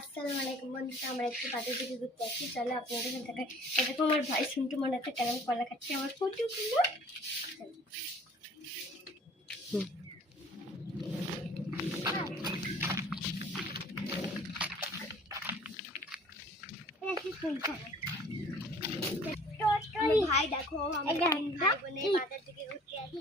আসসালামু আলাইকুম বন্ধুরা, আমরা একটু বাজার থেকে ঘুরতে আসছি। চলো আপনাদের সাথে এটা তো আমার ভাই শুনটু মানাতে কেমন কলা খাচ্ছে আমার ফটোগুলো। ভাই দেখো আমরা ভাই বোনে বাজার থেকে ঘুরতে আসছি।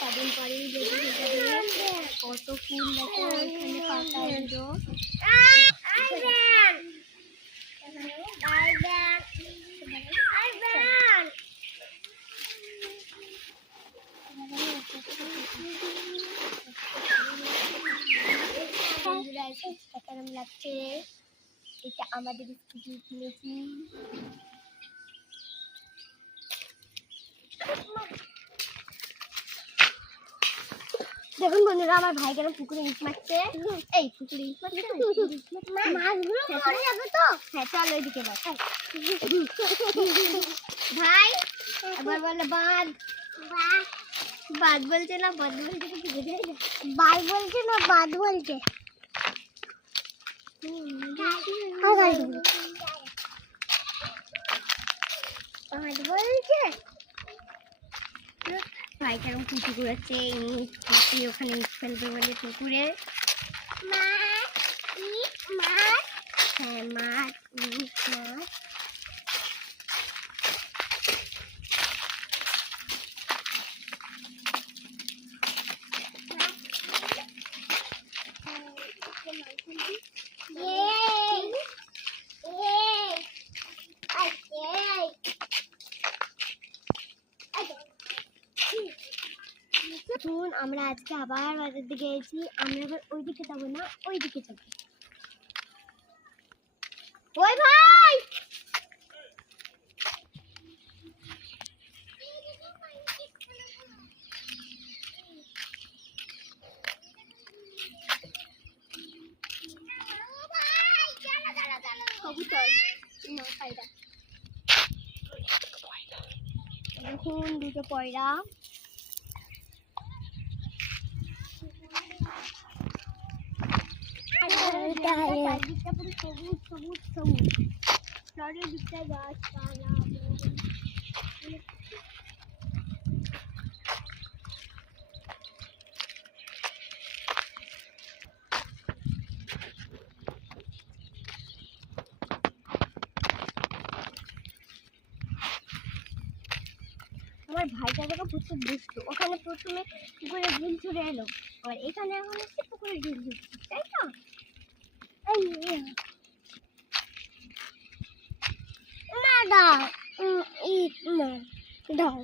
কদিন পরেই কত ফুল দেখো এখানে পাতা এলো। কেমন লাগছে? এটা আমাদের স্কুটি কিনেছি। দেখুন বন্ধুরা, আমার ভাই কেন পুকুরে ইট মারছে। এই পুকুরে ইট মারছে মাছগুলো পড়ে যাবে তো। হ্যাঁ চল ওইদিকে ভাই একবার বলে বাদ বাদ বলছে না, বাদ বলছে কি বোঝাই না। বাদ বলছে না বাদ বলছে। ভাই কেরম কুচি করেছে, ওখানে ইট ফেলবে বলে পুকুরে। হ্যাঁ মাছ ইট মাছ। আমরা আজকে আবার বাজার দিকে গেছি। আমরা আবার ওইদিকে যাবো না, ওইদিকে যাবো। ওই ভাই দেখুন দুটো পয়রা। চারদিকটা পুরো সবুজ সবুজ সবুজ, চারিদিকটা গাছপালা। আমার ভাইটা দেখো প্রচুর দুষ্ট। ওখানে প্রথমে পুকুরে ঢিল ছুড়ে এলো, আর এখানে এখন হচ্ছে পুকুরে ঢিল ছুটছে, তাই তো? না দাও দাও